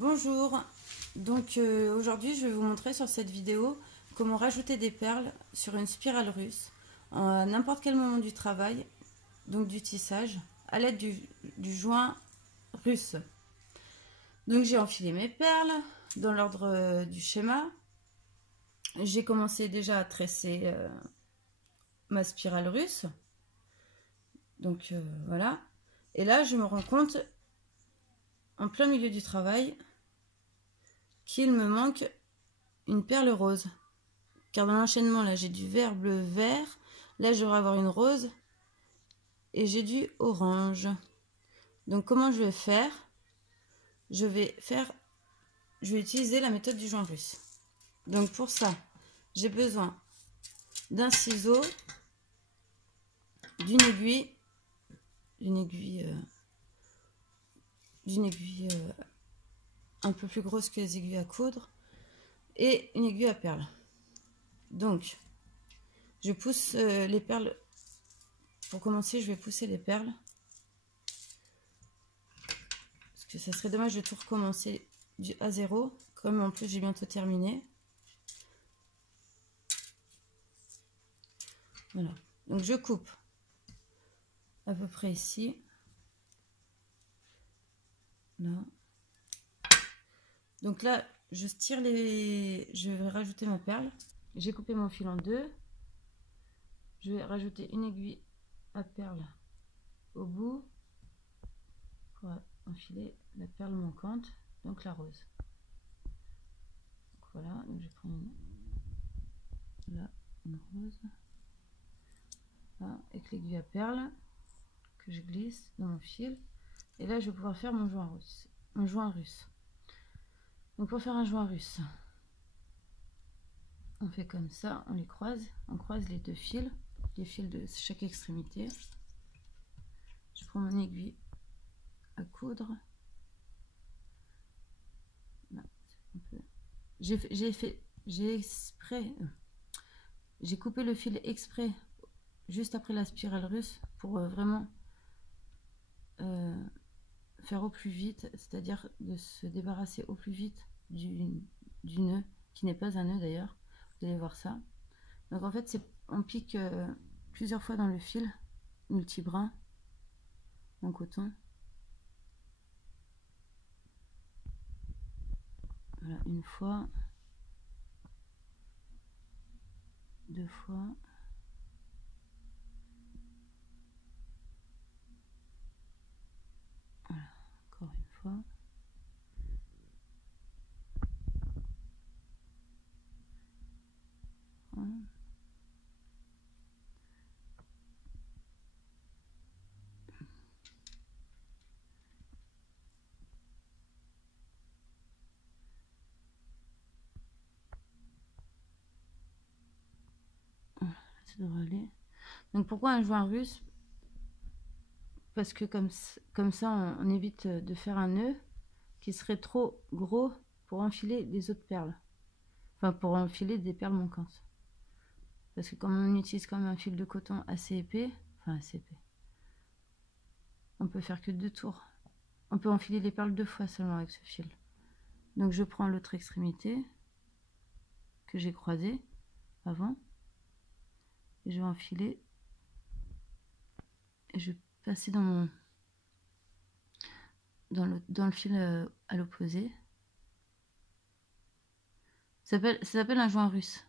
Bonjour, donc aujourd'hui je vais vous montrer sur cette vidéo comment rajouter des perles sur une spirale russe à n'importe quel moment du travail, donc du tissage, à l'aide du joint russe. Donc j'ai enfilé mes perles dans l'ordre du schéma. J'ai commencé déjà à tresser ma spirale russe. Donc voilà. Et là je me rends compte en plein milieu du travail qu'il me manque une perle rose. Car dans l'enchaînement, là, j'ai du vert, bleu, vert. Là, je devrais avoir une rose. Et j'ai du orange. Donc, comment je vais faire? Je vais utiliser la méthode du joint russe. Donc, pour ça, j'ai besoin d'un ciseau, d'une aiguille un peu plus grosse que les aiguilles à coudre, et une aiguille à perles. Donc, je pousse les perles. Pour commencer, je vais pousser les perles. Parce que ça serait dommage de tout recommencer à zéro. Comme en plus, j'ai bientôt terminé. Voilà. Donc, je coupe à peu près ici. Là. Donc là, je vais rajouter ma perle. J'ai coupé mon fil en deux. Je vais rajouter une aiguille à perle au bout pour enfiler la perle manquante, donc la rose. Donc voilà, donc je prends une rose. Là, avec l'aiguille à perle que je glisse dans mon fil. Et là, je vais pouvoir faire mon joint russe. Donc pour faire un joint russe, on fait comme ça, on les croise, on croise les deux fils, les fils de chaque extrémité. Je prends mon aiguille à coudre. J'ai coupé le fil exprès juste après la spirale russe pour vraiment faire au plus vite, c'est-à-dire de se débarrasser au plus vite du nœud, qui n'est pas un nœud d'ailleurs, vous allez voir ça. Donc en fait, on pique plusieurs fois dans le fil, multi-brin, en coton. Voilà, une fois, deux fois. Voilà, encore une fois. Voilà. Ça devrait aller. Donc pourquoi un joint russe? Parce que comme ça, on évite de faire un nœud qui serait trop gros pour enfiler les autres perles. Enfin, pour enfiler des perles manquantes. Parce que comme on utilise quand même un fil de coton assez épais, enfin assez épais, on peut faire que 2 tours. On peut enfiler les perles 2 fois seulement avec ce fil. Donc je prends l'autre extrémité que j'ai croisée avant. Et je vais enfiler. Et je vais passer dans le fil à l'opposé. Ça s'appelle un joint russe.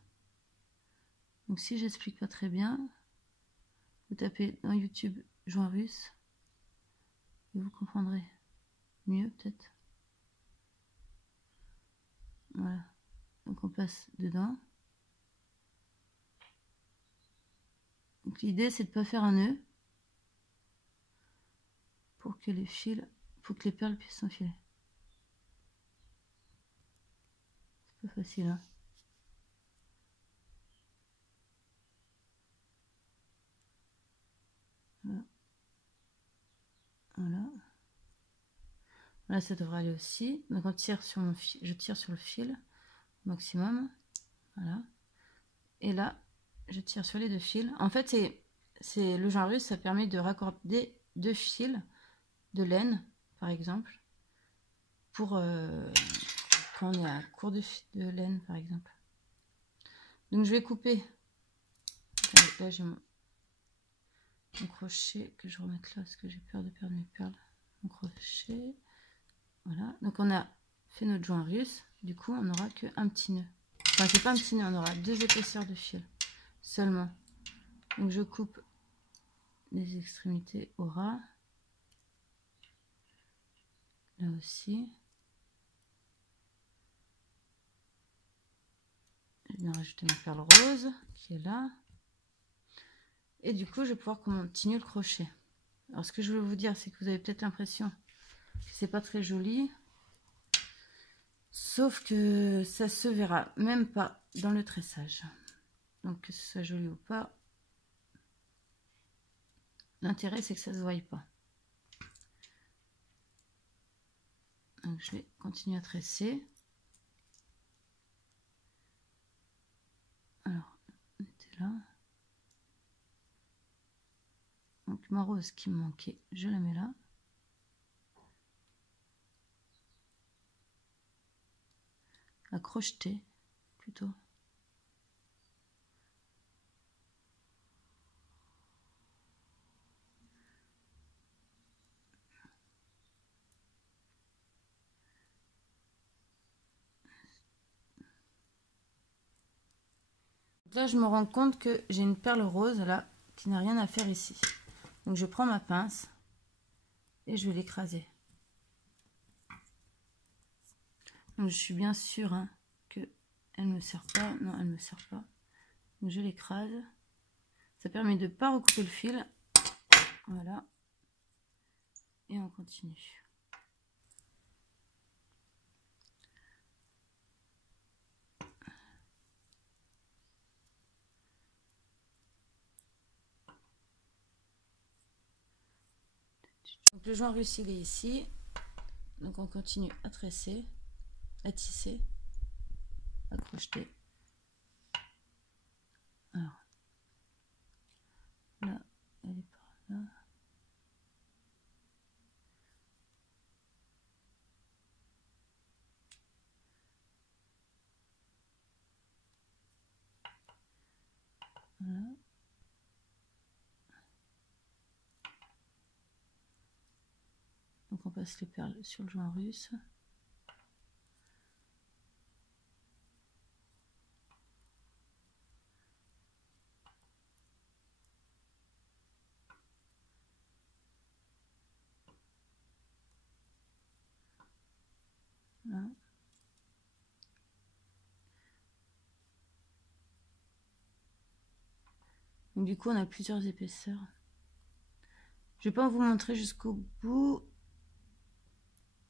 Donc si j'explique pas très bien, vous tapez dans YouTube joint russe et vous comprendrez mieux peut-être. Voilà. Donc on passe dedans. Donc l'idée c'est de ne pas faire un nœud pour que les perles puissent s'enfiler. C'est pas facile, hein. Voilà. Voilà. Là, ça devrait aller aussi. Donc on tire sur je tire sur le fil maximum. Voilà. Et là, je tire sur les 2 fils. En fait, c'est le joint russe, ça permet de raccorder 2 fils de laine, par exemple. pour quand on est à court de laine par exemple. Donc je vais couper. Là j'ai mon crochet que je remette là parce que j'ai peur de perdre mes perles. Mon crochet. Voilà. Donc on a fait notre joint russe. Du coup on n'aura qu'un petit nœud. Enfin c'est pas un petit nœud, on aura 2 épaisseurs de fil seulement. Donc je coupe les extrémités au ras. Là aussi. Je viens rajouter ma perle rose qui est là. Et du coup, je vais pouvoir continuer le crochet. Alors, ce que je veux vous dire, c'est que vous avez peut-être l'impression que c'est pas très joli. Sauf que ça se verra même pas dans le tressage. Donc, que ce soit joli ou pas, l'intérêt, c'est que ça se voie pas. Donc, je vais continuer à tresser. Alors, on était là. Donc, ma rose qui me manquait, je la mets là. À crocheter, plutôt. Là, je me rends compte que j'ai une perle rose là qui n'a rien à faire ici. Donc, je prends ma pince et je vais l'écraser. Donc, je suis bien sûre hein, que elle ne me sert pas. Non, elle ne me sert pas. Donc, je l'écrase. Ça permet de ne pas recouper le fil. Voilà. Et on continue. Donc le joint russe il est ici, donc on continue à tresser, à tisser, à crocheter. Alors là, elle est par là. Voilà. Donc on passe les perles sur le joint russe. Là. Donc du coup on a plusieurs épaisseurs. Je vais pas vous montrer jusqu'au bout,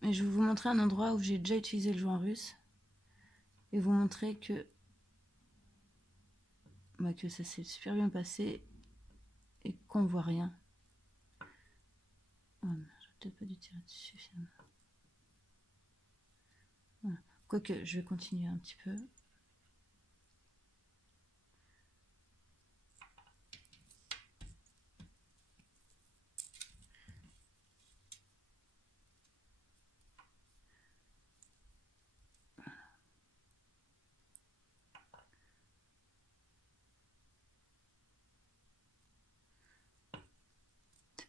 mais je vais vous montrer un endroit où j'ai déjà utilisé le joint russe et vous montrer que ça s'est super bien passé et qu'on voit rien. Oh, j'aurais peut-être pas dû tirer dessus finalement. Voilà. Quoique je vais continuer un petit peu.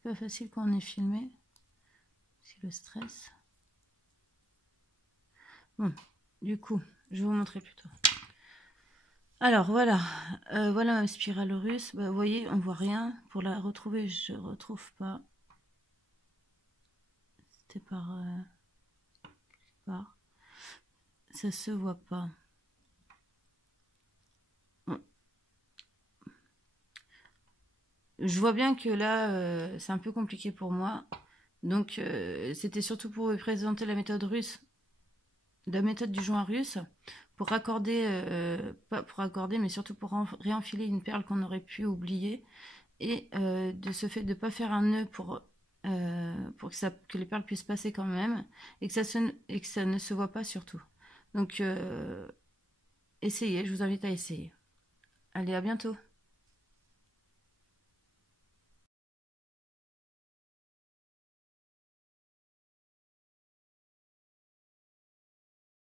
Pas facile quand on est filmé, c'est le stress. Bon, du coup, je vais vous montrer plutôt. Alors voilà, voilà ma spirale russe. Bah, vous voyez, on voit rien. Pour la retrouver, je retrouve pas. C'était par, ça se voit pas. Bon. Je vois bien que là, c'est un peu compliqué pour moi. Donc, c'était surtout pour vous présenter la méthode russe, la méthode du joint russe, pour raccorder, pas pour raccorder, mais surtout pour réenfiler une perle qu'on aurait pu oublier, et de ce fait de ne pas faire un nœud pour que les perles puissent passer quand même, et que ça ne se voit pas surtout. Donc, essayez, je vous invite à essayer. Allez, à bientôt.